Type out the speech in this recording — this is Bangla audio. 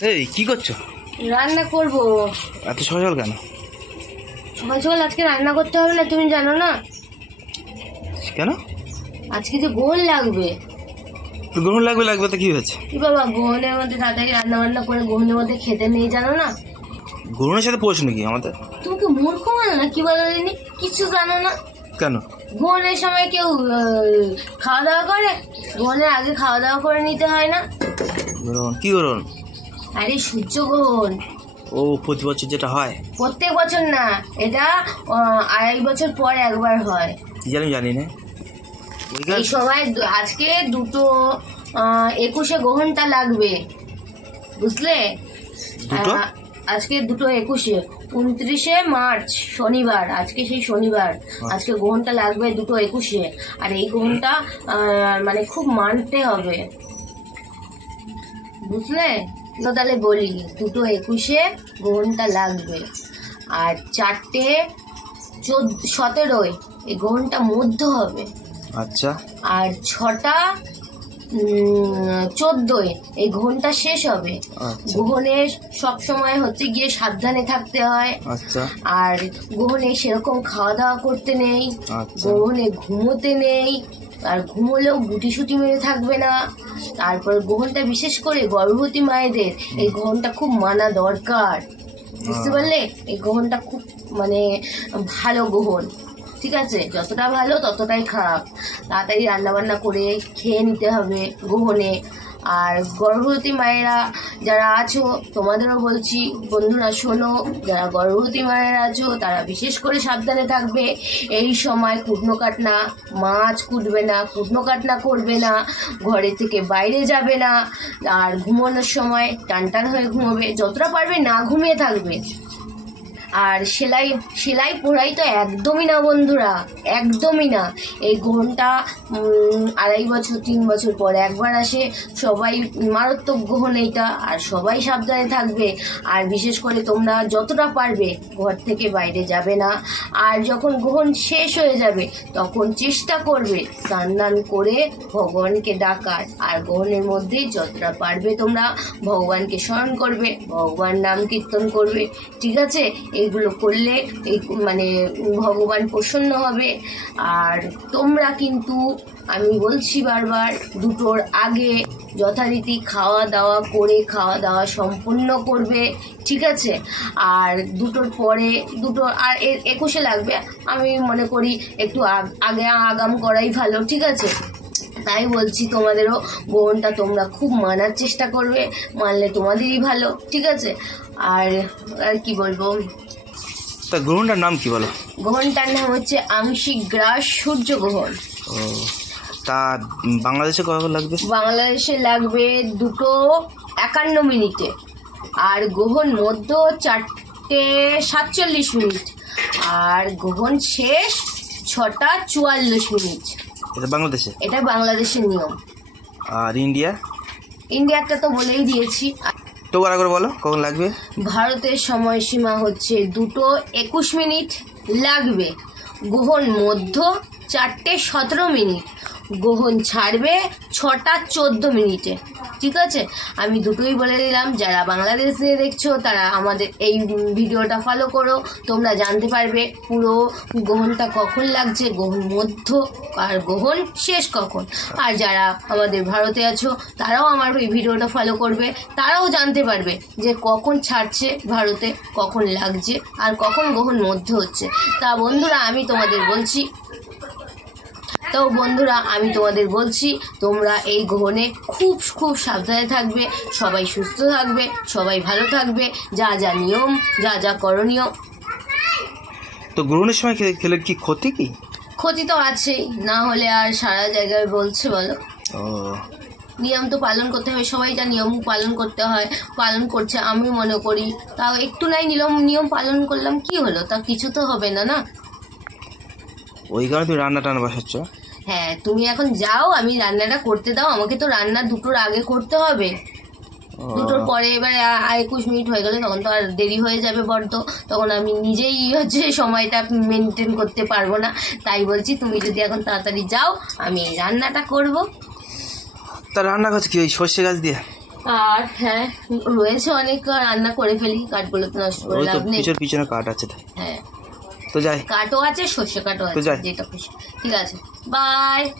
এই কি করছ? রান্না করব। এত সকাল কেন? সকাল সকাল আজকে রান্না করতে হবে না তুমি জানো না? কেন? আজকে যে গোল লাগবে। গ্রহণ লাগবে লাগবে তো কি হয়েছে? কি বাবা গোহনের মধ্যে তাড়াতাড়ি রান্না বান্না করে গোহনের মধ্যে খেতে নেই জানো না? গ্রহণের সাথে প্রশ্ন কি আমাদের? তুমি কি মূর্খ মানো না কি বলো দিনি? কিছু জানো না। কেন? গোহনের সময় কেউ খাওয়া দাওয়া করে? গোহনের আগে খাওয়া দাওয়া করে নিতে হয় না। গ্রহণ কি গ্রহণ আরে সূর্য গ্রহণ ও প্রতি বছর যেটা হয়। প্রত্যেক বছর না এটা আড়াই বছর পর একবার হয়। কি জানি জানি না। এই সময় আজকে দুটো একুশে গ্রহণটা লাগবে। বুঝলে? আজকে দুটো একুশে। উনত্রিশে মার্চ শনিবার। আজকে সেই শনিবার। আজকে গ্রহণটা লাগবে দুটো একুশে। আর এই গ্রহণটা আহ, মানে খুব মানতে হবে। বুঝলে? তো তাহলে বলি দুটো একুশে গ্রহণটা লাগবে। আর চারটে চোদ্দ সতেরোয় এই গ্রহণটা মধ্য হবে। আচ্ছা। আর ছটা চোদ্দোয় এই গ্রহণটা শেষ হবে। আচ্ছা। গ্রহণে সবসময় হচ্ছে গিয়ে সাবধানে থাকতে হয়। আচ্ছা। আর গ্রহণে সেরকম খাওয়া দাওয়া করতে নেই। আচ্ছা। গ্রহণে ঘুমোতে নেই। আর ঘুমোলেও গুটি সুটি মেরে থাকবে না। তারপর গ্রহণটা বিশেষ করে গর্ভবতী মায়েদের এই গ্রহণটা খুব মানা দরকার। বুঝতে পারলে? এই গ্রহণটা খুব মানে ভালো গ্রহণ। ঠিক আছে? যতটা ভালো ততটাই খারাপ। তাড়াতাড়ি রান্নাবান্না করে খেয়ে নিতে হবে গ্রহণে। আর গর্ভবতী মায়েরা যারা আছো, তোমাদেরও বলছি, বন্ধুরা শোনো, যারা গর্ভবতী মায়ের আছো, তারা বিশেষ করে সাবধানে থাকবে। এই সময় কুটনো কাটনা, মাছ কুটবে না, কুটনো কাটনা করবে না ঘরে থেকে বাইরে যাবে না, আর ঘুমানোর সময় টান টান হয়ে ঘুমোবে। যতটা পারবে না ঘুমিয়ে থাকবে। আর সেলাই সেলাই পোড়াই তো একদমই না বন্ধুরা, একদমই না। এই গ্রহণটা আড়াই বছর, তিন বছর পর একবার আসে, সবাই মারাত্মক গ্রহণ এইটা, আর সবাই সাবধানে থাকবে। আর বিশেষ করে তোমরা যতটা পারবে, ঘর থেকে বাইরে যাবে না। আর যখন গ্রহণ শেষ হয়ে যাবে, তখন চেষ্টা করবে স্নান করে ভগবানকে ডাকার। আর গ্রহণের মধ্যেই যতটা পারবে তোমরা ভগবানকে স্মরণ করবে, ভগবান নাম কীর্তন করবে, ঠিক আছে? এইগুলো করলে মানে ভগবান প্রসন্ন হবে। আর তোমরা কিন্তু, আমি বলছি বারবার, দুটোর আগে যথারীতি খাওয়া দাওয়া করে খাওয়া দাওয়া সম্পূর্ণ করবে, ঠিক আছে? আর দুটোর পরে, দুটো, আর একুশে লাগবে। আমি মনে করি একটু আগে আগাম করাই ভালো, ঠিক আছে? তাই বলছি তোমাদেরও, বোনটা তোমরা খুব মানার চেষ্টা করবে, মানলে তোমাদেরই ভালো, ঠিক আছে? আর আর কি বলব? তা গ্রহণটার নাম কি বলো? গ্রহণটার নাম হচ্ছে আংশিক গ্রাস সূর্যগ্রহণ। ও তা বাংলাদেশে কখন লাগবে? বাংলাদেশে লাগবে দুটো একান্ন মিনিটে আর গ্রহণ মধ্য চারটে সাতচল্লিশ মিনিট আর গ্রহণ শেষ ছটা চুয়াল্লিশ মিনিট। এটা বাংলাদেশে? এটা বাংলাদেশের নিয়ম। আর ইন্ডিয়া? ইন্ডিয়াটা তো বলেই দিয়েছি তো করে বলো, কখন লাগবে? ভারতের সময়সীমা হচ্ছে দুটো একুশ মিনিট লাগবে। গ্রহণ মধ্য চারটে সতেরো মিনিট। গ্রহণ ছাড়বে ছটা চোদ্দ মিনিটে, ঠিক আছে? আমি দুটোই বলে দিলাম, যারা বাংলাদেশে দেখছ, তারা আমাদের এই ভিডিওটা ফলো করো। তোমরা জানতে পারবে পুরো গ্রহণটা কখন লাগছে, গ্রহণ মধ্য আর গ্রহণ শেষ কখন। আর যারা আমাদের ভারতে আছো, তারাও আমার এই ভিডিওটা ফলো করবে। তারাও জানতে পারবে যে কখন ছাড়ছে ভারতে, কখন লাগছে আর কখন গ্রহণ মধ্য হচ্ছে। তা বন্ধুরা, আমি তোমাদের বলছি তো বন্ধুরা আমি তোমাদের বলছি তোমরা এই গ্রহণে খুব খুব সাবধানে থাকবে সবাই সুস্থ থাকবে সবাই ভালো থাকবে যা যা নিয়ম যা যা করণীয়। তো গ্রহণের সময় খেলে কি ক্ষতি কি? ক্ষতি তো আছেই না হলে আর সারা জায়গায় বলছে বলো। ও। নিয়ম তো পালন করতে হবে সবাই যা নিয়ম পালন করতে হয় পালন করছে আমি মনে করি তাও একটু নাই নিয়ম নিয়ম পালন করলাম কি হলো? তা কিছু তো হবে না না? ওই কারণে তুমি রান্না টান্না বসাচ্ছ? হ্যাঁ তুমি এখন যাও আমি রান্নাটা করতে দাও আমাকে তো রান্না দুটোর আগে করতে হবে। দুটোর পরে এবার একুশ মিনিট হয়ে গেলে তখন তো আর দেরি হয়ে যাবে বড্ড তখন আমি নিজেই হচ্ছে সময়টা মেনটেন করতে পারব না। তাই বলছি তুমি যদি এখন তাড়াতাড়ি যাও আমি এই রান্নাটা করব। তা রান্না করছে কি ওই সর্ষে গাছ দিয়ে? আর হ্যাঁ রয়েছে অনেক রান্না করে ফেলি কাঠগুলো তো নষ্ট করে লাভ নেই। পিছনে কাঠ আছে। হ্যাঁ। তো যাই। কাঠও আছে সর্ষে কাঠও আছে যেটা খুশি। ঠিক আছে। Bye.